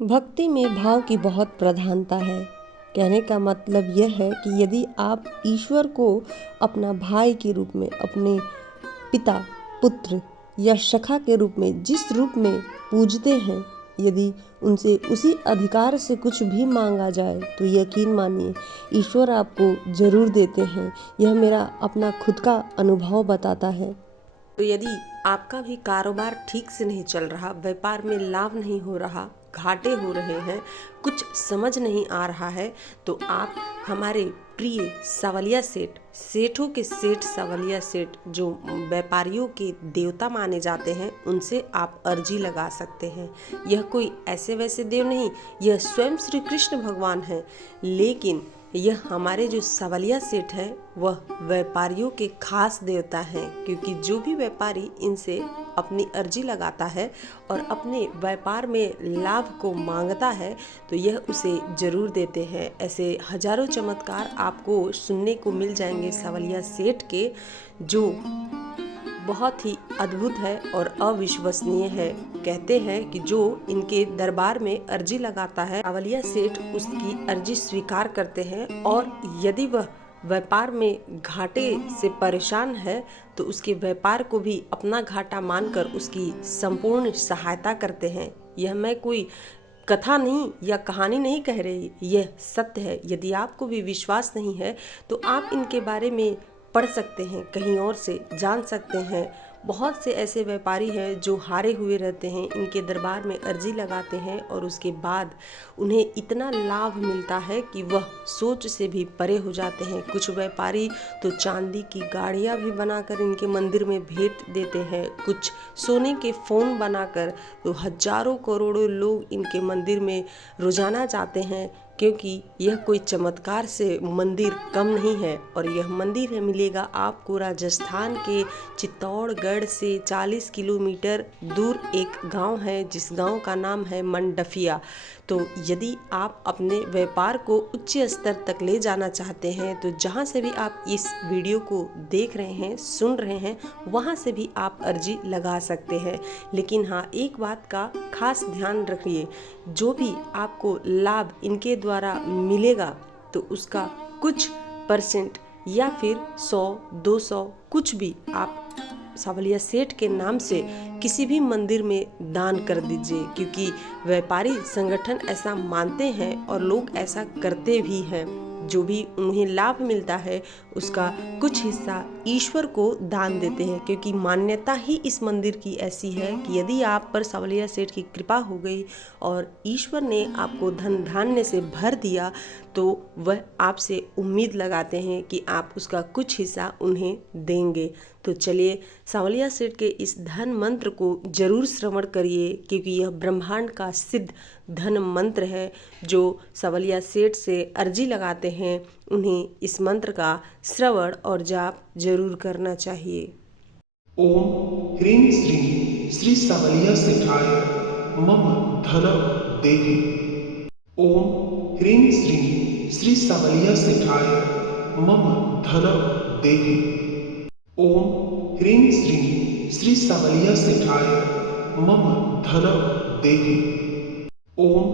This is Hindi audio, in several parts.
भक्ति में भाव की बहुत प्रधानता है। कहने का मतलब यह है कि यदि आप ईश्वर को अपना भाई के रूप में, अपने पिता, पुत्र या सखा के रूप में जिस रूप में पूजते हैं, यदि उनसे उसी अधिकार से कुछ भी मांगा जाए तो यकीन मानिए ईश्वर आपको ज़रूर देते हैं। यह मेरा अपना खुद का अनुभव बताता है। तो यदि आपका भी कारोबार ठीक से नहीं चल रहा, व्यापार में लाभ नहीं हो रहा, घाटे हो रहे हैं, कुछ समझ नहीं आ रहा है, तो आप हमारे प्रिय सावलिया सेठों के सेठ सावलिया सेठ, जो व्यापारियों के देवता माने जाते हैं, उनसे आप अर्जी लगा सकते हैं। यह कोई ऐसे वैसे देव नहीं, यह स्वयं श्री कृष्ण भगवान हैं। लेकिन यह हमारे जो सावलिया सेठ हैं वह व्यापारियों के खास देवता हैं, क्योंकि जो भी व्यापारी इनसे अपनी अर्जी लगाता है और अपने व्यापार में लाभ को मांगता है तो यह उसे ज़रूर देते हैं। ऐसे हजारों चमत्कार आपको सुनने को मिल जाएंगे सावलिया सेठ के, जो बहुत ही अद्भुत है और अविश्वसनीय है। कहते हैं कि जो इनके दरबार में अर्जी लगाता है, सावलिया सेठ उसकी अर्जी स्वीकार करते हैं, और यदि वह व्यापार में घाटे से परेशान है तो उसके व्यापार को भी अपना घाटा मानकर उसकी संपूर्ण सहायता करते हैं। यह मैं कोई कथा नहीं या कहानी नहीं कह रही, यह सत्य है। यदि आपको भी विश्वास नहीं है तो आप इनके बारे में पढ़ सकते हैं, कहीं और से जान सकते हैं। बहुत से ऐसे व्यापारी हैं जो हारे हुए रहते हैं, इनके दरबार में अर्जी लगाते हैं और उसके बाद उन्हें इतना लाभ मिलता है कि वह सोच से भी परे हो जाते हैं। कुछ व्यापारी तो चांदी की गाड़ियाँ भी बनाकर इनके मंदिर में भेंट देते हैं, कुछ सोने के फ़ोन बनाकर। तो हजारों करोड़ों लोग इनके मंदिर में रोजाना जाते हैं, क्योंकि यह कोई चमत्कार से मंदिर कम नहीं है। और यह मंदिर है मिलेगा आपको राजस्थान के चित्तौड़गढ़ से 40 किलोमीटर दूर एक गांव है, जिस गांव का नाम है मंडफिया। तो यदि आप अपने व्यापार को उच्च स्तर तक ले जाना चाहते हैं तो जहां से भी आप इस वीडियो को देख रहे हैं, सुन रहे हैं, वहां से भी आप अर्जी लगा सकते हैं। लेकिन हाँ, एक बात का खास ध्यान रखिए, जो भी आपको लाभ इनके द्वारा मिलेगा तो उसका कुछ परसेंट या फिर 100-200 कुछ भी आप सावलिया सेठ के नाम से किसी भी मंदिर में दान कर दीजिए, क्योंकि व्यापारी संगठन ऐसा मानते हैं और लोग ऐसा करते भी हैं। जो भी उन्हें लाभ मिलता है उसका कुछ हिस्सा ईश्वर को दान देते हैं, क्योंकि मान्यता ही इस मंदिर की ऐसी है कि यदि आप पर सावलिया सेठ की कृपा हो गई और ईश्वर ने आपको धन धान्य से भर दिया तो वह आपसे उम्मीद लगाते हैं कि आप उसका कुछ हिस्सा उन्हें देंगे। तो चलिए सावलिया सेठ के इस धन मंत्र को जरूर श्रवण करिए, क्योंकि यह ब्रह्मांड का सिद्ध धन मंत्र है। जो सावलिया सेठ से अर्जी लगाते हैं उन्हें इस मंत्र का श्रवण और जाप जरूर करना चाहिए। ओम ह्रीं श्रीं श्री सावलिया सेठाय मम धन देहि। ओम ह्रीं श्रीं श्री सावलिया सेठाय मम धन देहि। ओम ह्रीं श्रीं श्री सावलिया सेठाय मम धन देहि। ओम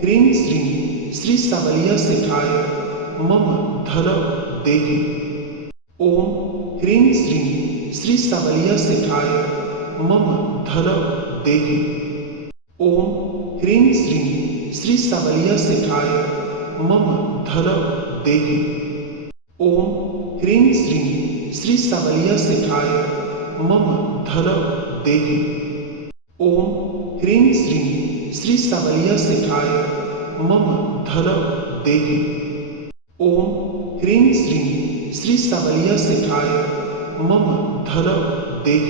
ह्रीं श्रीं श्री सावलिया सेठाय मम धन देहि। ओम ह्रीं श्रीं श्री सावलिया सेठाय मम धन देहि। ओम ह्रीं श्रीं श्री सावलिया सेठाय मम धन देहि। ओम ह्रीं श्रीं श्री सावलिया सेठाय मम धन देहि। ओम ह्रीं श्रीं श्री सावलिया सेठाय मम धन देहि। ओम ह्रीं श्रीं श्री सावलिया सेठाय मम धन देहि।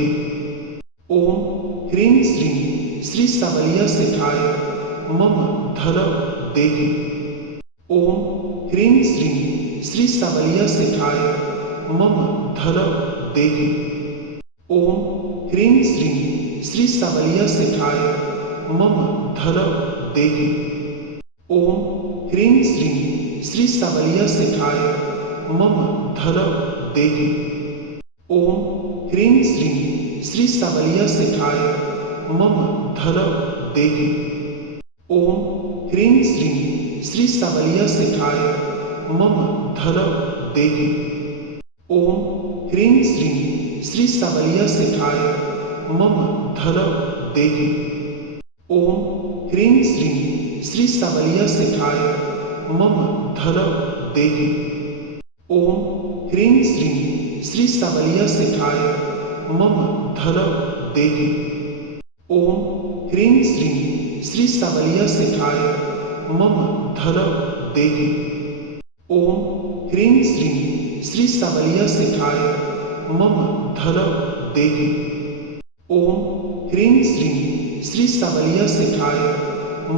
ओम ह्रीं श्रीं श्री सावलिया सेठाय मम धन देहि। ओम ह्रीं श्रीं श्री सावलिया सेठाय मम धन देहि। ओम ह्रीं श्रीं श्री सावलिया सेठाय मम धन देहि। ओम ह्रीं श्रीं श्री सावलिया सेठाय मम धन देहि। ओम ह्रीं श्रीं श्री सावलिया सेठाय मम धन देहि। ओम ह्रीं श्रीं श्री सावलिया सेठाय मम धन देहि। ओम ह्रीं श्रीं श्री सावलिया सेठाय मम धन देहि। ओम ह्रीं श्रीं श्री सावलिया सेठाय मम धन देहि। ओम ह्रीं श्रीं श्री सावलिया सेठाय मम धन देहि। ओम ह्रीं श्रीं श्री सावलिया सेठाय मम धन देहि। ओम ह्रीं श्रीं श्री सावलिया सेठाय मम धन देहि। ओम ह्रीं श्रीं श्री सावलिया सेठाय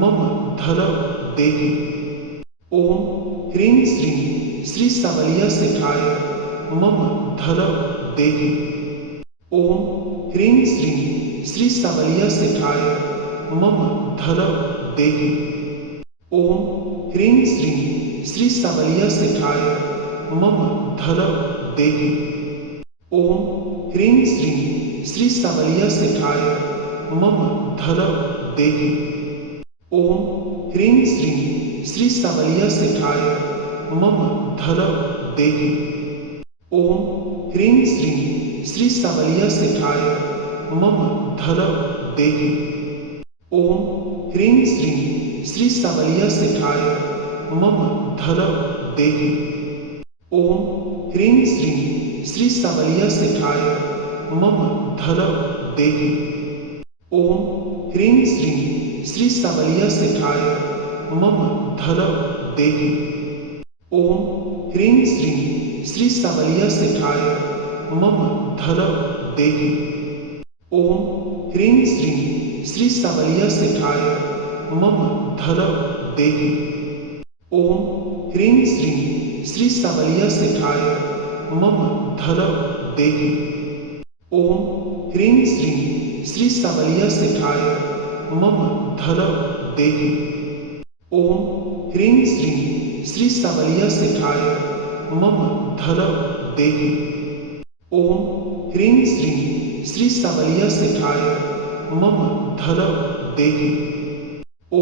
मम धन देहि। ओम ह्रीं श्रीं श्री सावलिया सेठाय मम धन देहि। ओम ह्रीं श्रीं श्री सावलिया सेठाय मम धन देहि। ओम ह्रीं श्रीं श्री सावलिया सेठाय मम धन देहि। ओम ह्रीं श्रीं श्री सावलिया सेठाय मम धन देहि। ओम ह्रीं श्रीं श्री सावलिया सेठाय मम धन देहि। ओम ह्रीं श्रीं श्री सावलिया सेठाय मम धन देहि। ओम ह्रीं श्रीं श्री सावलिया सेठाय मम धन देहि। ओम ह्रीं श्रीं श्री सावलिया सेठाय मम धन देहि। ओम ह्रीं श्रीं श्री सावलिया सेठाय मम धन देहि। ओम ह्रीं श्रीं श्री सावलिया सेठाय मम धन देहि। ओम ह्रीं श्रीं श्री सावलिया सेठाय मम धन देहि। ओम ह्रीं श्रीं श्री सावलिया सेठाय मम धन देहि। ओम ह्रीं श्रीं श्री सावलिया सेठाय मम धन देहि। ओम ह्रीं श्रीं श्री सावलिया सेठाय मम धन देहि। ओम ह्रीं श्रीं श्री सावलिया सेठाय मम धन देहि।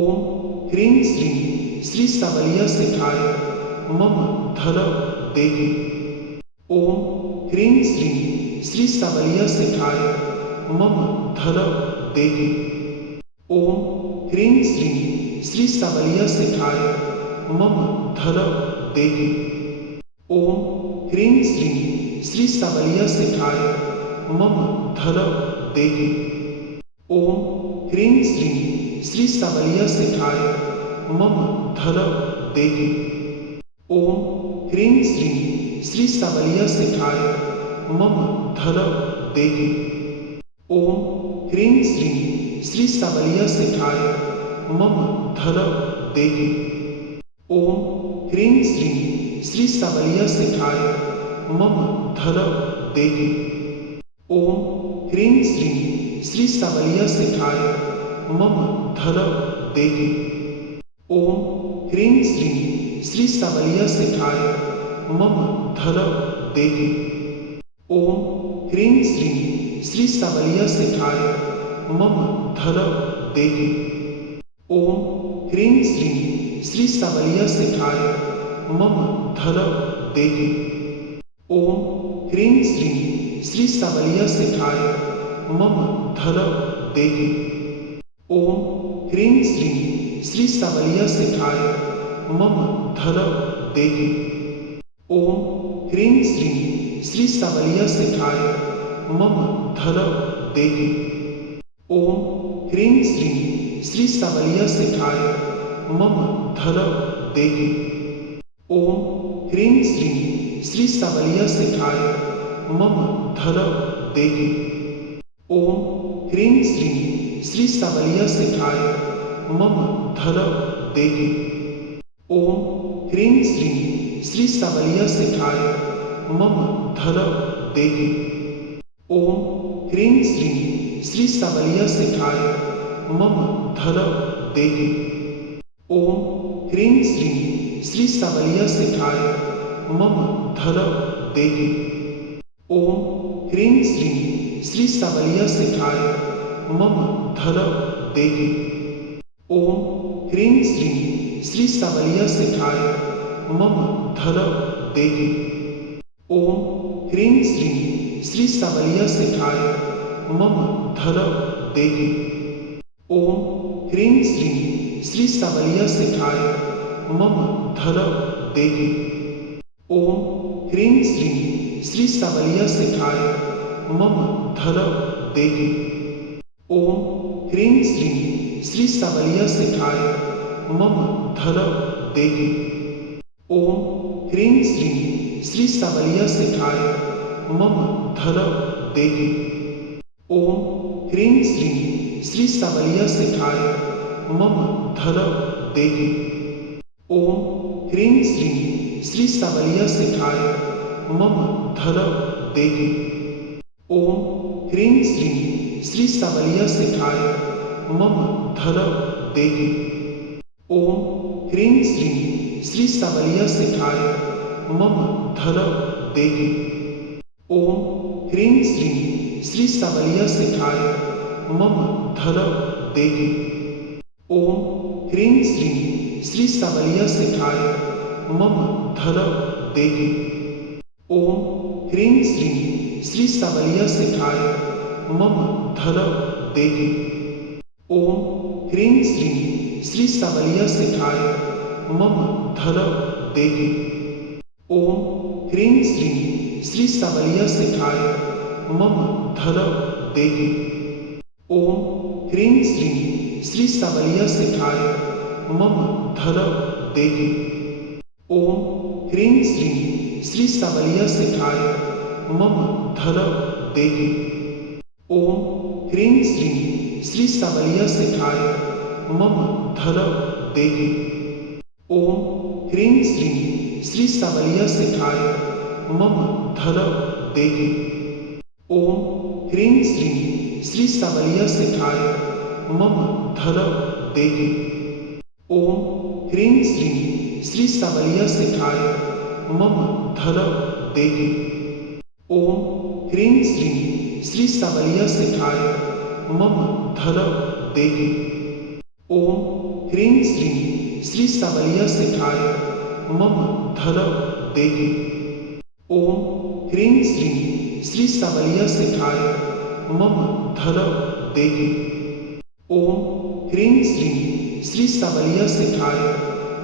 ओम ह्रीं श्रीं श्री सावलिया सेठाय मम धन देहि। ओम ह्रीं श्रीं श्री सावलिया सेठाय मम धन देहि। ओम ह्रीं श्रीं श्री सावलिया सेठाय मम धन देहि। ओम ह्रीं श्रीं श्री सावलिया सेठाय मम धन देहि। ओम ह्रीं श्रीं श्री सावलिया सेठाय मम धन देहि। ओम ह्रीं श्रीं श्री सावलिया सेठाय मम धन देहि। ओम ह्रीं श्रीं श्री सावलिया सेठाय मम धन देहि। ओम ह्रीं श्रीं श्री सावलिया सेठाय मम धन देहि। ओम ह्रीं श्रीं श्री सावलिया सेठाय मम धन देहि। ओम ह्रीं श्रीं श्री सावलिया सेठाय मम धन देहि। ओम ह्रीं श्रीं श्री सावलिया सेठाय मम धन देहि। ओम ह्रीं श्रीं श्री सावलिया सेठाय मम धन देहि। ओम ह्रीं श्रीं श्री सावलिया सेठाय मम धन देहि। ओम ह्रीं श्रीं श्री सावलिया सेठाय मम धन देहि। ओम ह्रीं श्रीं श्री सावलिया सेठाय मम धन देहि। ओम ह्रीं श्रीं श्री सावलिया सेठाय मम धन देहि। ओम ह्रीं श्रीं श्री सावलिया सेठाय मम धन देहि। ओम ह्रीं श्रीं श्री सावलिया सेठाय मम धन देहि। ओम ह्रीं श्रीं श्री सावलिया सेठाय मम धन देहि। ओम ह्रीं श्रीं श्री सावलिया सेठाय मम धन देहि। ओम ह्रीं श्रीं श्री सावलिया सेठाय मम धन देहि। ओम ह्रीं श्रीं श्री सावलिया सेठाय मम धन देहि। ओम ह्रीं श्रीं श्री सावलिया सेठाय मम धन देहि। ओम ह्रीं श्रीं श्री सावलिया सेठाय मम धन देहि। ओम ह्रीं श्रीं श्री सावलिया सेठाय मम धन देहि। ओम ह्रीं श्रीं श्री सावलिया सेठाय मम धन देहि। ओम ह्रीं श्रीं श्री सावलिया सेठाय मम धन देहि। ओम ह्रीं श्रीं श्री सावलिया सेठाय मम धन देहि। ओम ह्रीं श्रीं श्री सावलिया सेठाय मम धन देहि। ओम ह्रीं श्रीं श्री सावलिया सेठाय मम धन देहि। ओम ह्रीं श्रीं श्री सावलिया सेठाय मम धन देहि। ओम ह्रीं श्रीं श्री सावलिया सेठाय मम धन देहि। ओम ह्रीं श्रीं श्री सावलिया सेठाय मम धन देहि। ओम ह्रीं श्रीं श्री सावलिया सेठाय मम धन देहि। ओम ह्रीं श्रीं श्री सावलिया सेठाय मम धन देहि। ओम ह्रीं श्रीं श्री सावलिया सेठाय मम धन देहि। ओम ह्रीं श्रीं श्री सावलिया सेठाय मम धन देहि। ओम ह्रीं श्रीं श्री सावलिया सेठाय मम धन देहि। ओम ह्रीं श्रीं श्री सावलिया सेठाय मम धन देहि। ओम ह्रीं श्रीं श्री सावलिया सेठाय मम धन देहि। ओम ह्रीं श्रीं श्री सावलिया सेठाय मम धन देहि। ओम ह्रीं श्रीं श्री सावलिया सेठाय मम धन देहि। ओम ह्रीं श्रीं श्री सावलिया सेठाय मम धन देहि। ओम ह्रीं श्रीं श्री सावलिया सेठाय मम धन देहि। ओम ह्रीं श्रीं श्री सावलिया सेठाय मम धन देहि। ओम ह्रीं श्रीं श्री सावलिया सेठाय मम धन देहि। ओम ह्रीं श्रीं श्री सावलिया सेठाय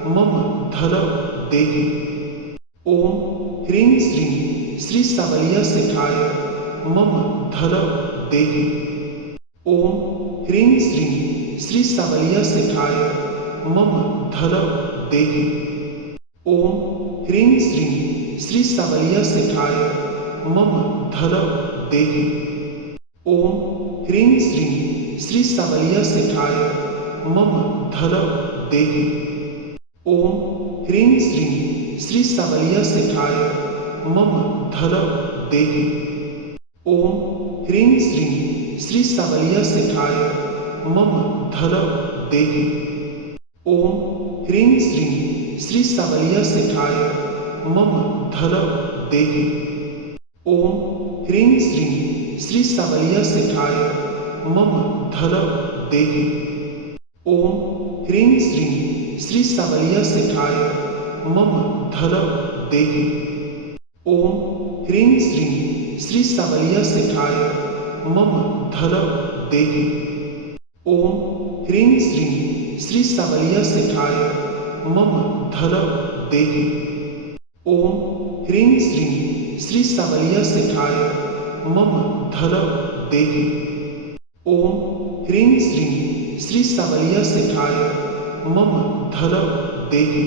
मम धन देहि। ओम ह्रीं श्रीं श्री सावलिया सेठाय मम धन देहि। ओम ह्रीं श्रीं श्री सावलिया सेठाय मम धन देहि। ओम ह्रीं श्रीं श्री सावलिया सेठाय मम धन देहि। ओम ह्रीं श्रीं श्री सावलिया सेठाय मम धन देहि। ओम ह्रीं श्रीं श्री सावलिया सेठाय मम धन देहि। ओम ह्रीं श्रीं श्री सावलिया सेठाय मम धन देहि। ओम ह्रीं श्रीं श्री सावलिया सेठाय मम धन देहि। ओम ह्रीं श्रीं श्री सावलिया सेठाय मम धन देहि। ओम ह्रीं श्रीं श्री सावलिया सेठाय मम धन देहि। ओम ह्रीं श्रीं श्री सावलिया सेठाय मम धन देहि। ओम ह्रीं श्रीं श्री सावलिया सेठाय मम धन देहि। ओम ह्रीं श्रीं श्री सावलिया सेठाय मम धन देहि। ओम ह्रीं श्रीं श्री सावलिया सेठाय मम धन देहि।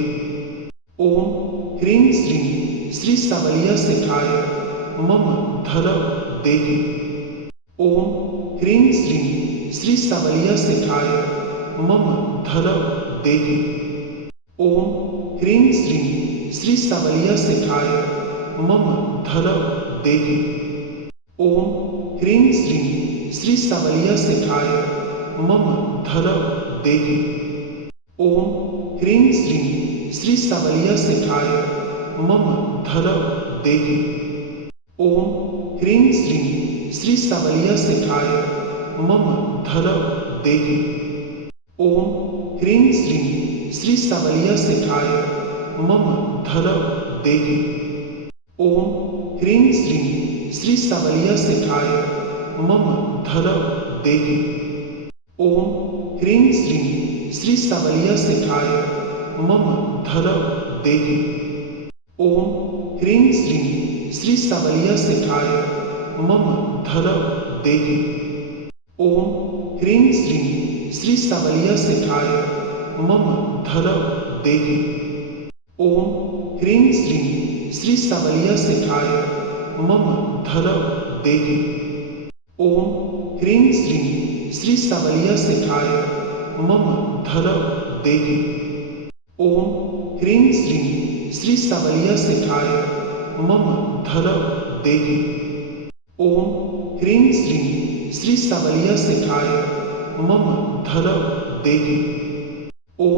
ओम ह्रीं श्रीं श्री सावलिया सेठाय मम धन देहि। ओम ह्रीं श्रीं श्री सावलिया सेठाय मम धन देहि। ओम ह्रीं श्रीं श्री सावलिया सेठाय मम धन देहि। ओम ह्रीं श्रीं श्री सावलिया सेठाय मम धन देहि। ओम ह्रीं श्रीं श्री सावलिया सेठाय मम धन देहि। ओम ह्रीं श्रीं श्री सावलिया सेठाय मम धन देहि। ओम ह्रीं श्रीं श्री सावलिया सेठाय मम धन देहि। ओम ह्रीं श्रीं श्री सावलिया सेठाय मम धन देहि। ओम ह्रीं श्रीं श्री सावलिया सेठाय मम धन देहि। ओम ह्रीं श्रीं श्री सावलिया सेठाय मम धन देहि। ओम ह्रीं श्रीं श्री सावलिया सेठाय मम धन देहि। ओम ह्रीं श्रीं श्री सावलिया सेठाय मम धन देहि। ओम ह्रीं श्रीं श्री सावलिया सेठाय मम धन देहि। ओम ह्रीं श्रीं श्री सावलिया सेठाय मम धन देहि। ओम ह्रीं श्रीं श्री सावलिया सेठाय मम धन देहि। ओम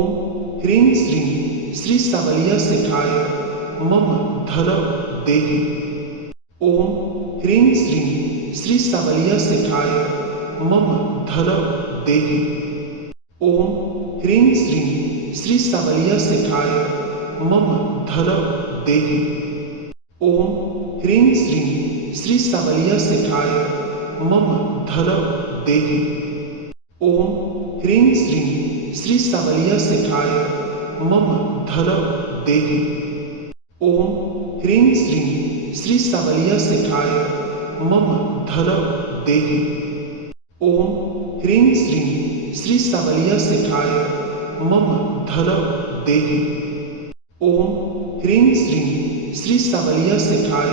ह्रीं श्रीं श्री सावलिया सेठाय मम धन देहि। ओम ह्रीं श्रीं श्री सावलिया सेठाय मम धन देहि। ओम ह्रीं श्रीं श्री सावलिया सेठाय मम धन देहि। ओम ह्रीं श्रीं श्री सावलिया सेठाय मम धन देहि। ओम ह्रीं श्रीं श्री सावलिया सेठाय मम धन देहि। ओम ह्रीं श्रीं श्री सावलिया सेठाय मम धन देहि। ओम ह्रीं श्रीं श्री सावलिया सेठाय मम धन देहि। ओम ह्रीं श्रीं श्री सावलिया सेठाय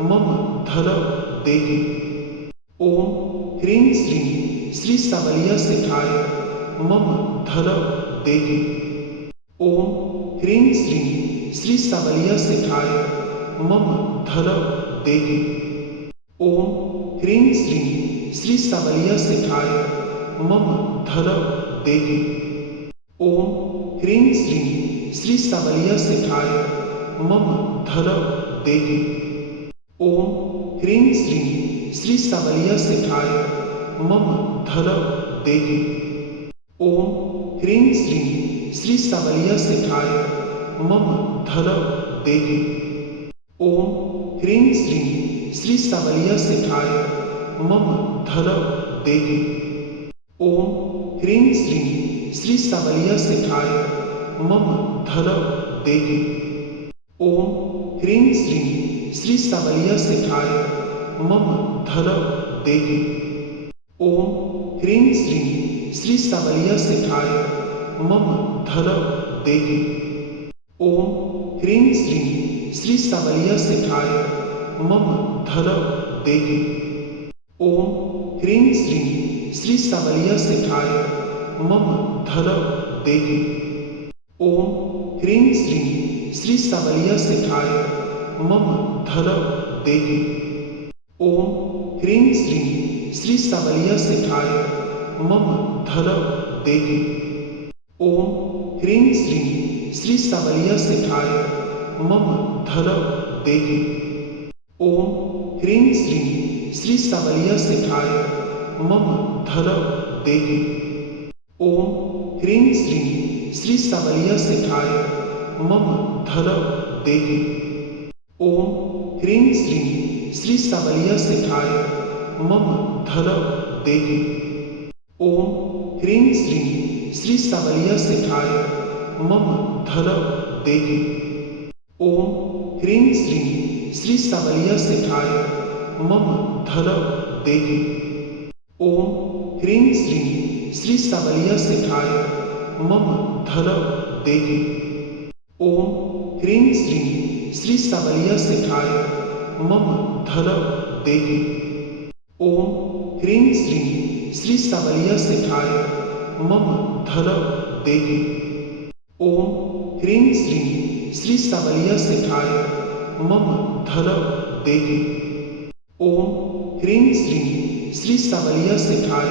मम धन देहि। ओम ह्रीं श्रीं श्री सावलिया सेठाय मम धन देहि। ओम ह्रीं श्रीं श्री सावलिया सेठाय मम धन देहि। ओम ह्रीं श्रीं श्री सावलिया सेठाय मम धन देहि। ओम ह्रीं श्रीं श्री सावलिया सेठाय मम धन देहि। ओम ह्रीं श्रीं श्री सावलिया सेठाय मम धन देहि। ओम ह्रीं श्रीं श्री सावलिया सेठाय मम धन देहि। ओम ह्रीं श्रीं श्री सावलिया सेठाय मम धन देहि। ओम ह्रीं श्रीं श्री सावलिया सेठाय मम धन देहि। ओम ह्रीं श्रीं श्री सावलिया सेठाय मम धन देहि। ओम ह्रीं श्रीं श्री सावलिया सेठाय मम धन देहि। ओम ह्रीं श्रीं श्री सावलिया सेठाय मम धन देहि। ओम ह्रीं श्रीं श्री सावलिया सेठाय मम धन देहि। ओम ह्रीं श्रीं श्री सावलिया सेठाय मम धन देहि। ओम ह्रीं श्रीं श्री सावलिया सेठाय मम धन देहि। ओम ह्रीं श्रीं श्री सावलिया सेठाय मम धन देहि। ओम ह्रीं श्रीं श्री सावलिया सेठाय मम धन देहि। ओम ह्रीं श्रीं श्री सावलिया सेठाय मम धन देहि। ओम ह्रीं श्रीं श्री सावलिया सेठाय मम धन देहि। ओम ह्रीं श्रीं श्री सावलिया सेठाय मम धन देहि। ओम ह्रीं श्रीं श्री सावलिया सेठाय मम धन देहि। ओम ह्रीं श्रीं श्री सावलिया सेठाय मम धन देहि। ओम ह्रीं श्रीं श्री सावलिया सेठाय मम धन देहि। ओम ह्रीं श्रीं श्री सावलिया सेठाय मम धन देहि। ओम ह्रीं श्रीं श्री सावलिया सेठाय मम धन देहि। ओम ह्रीं श्रीं श्री सावलिया सेठाय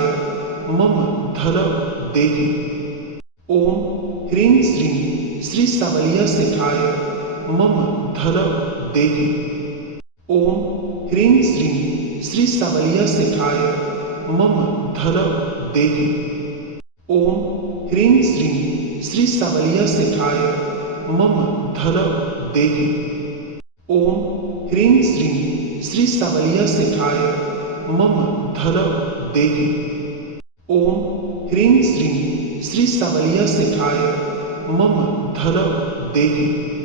मम धन देहि। ओम ह्रीं श्रीं श्री सावलिया सेठाय मम धन देहि। ओम ह्रीं श्रीं श्री सावलिया सेठाय मम धन देहि। ओम ह्रीं श्रीं श्री सावलिया सेठाय मम धन देहि। ओम ह्रीं श्रीं श्री सावलिया सेठाय मम धन देहि। ओम ह्रीं श्रीं श्री सावलिया सेठाय मम धन देहि।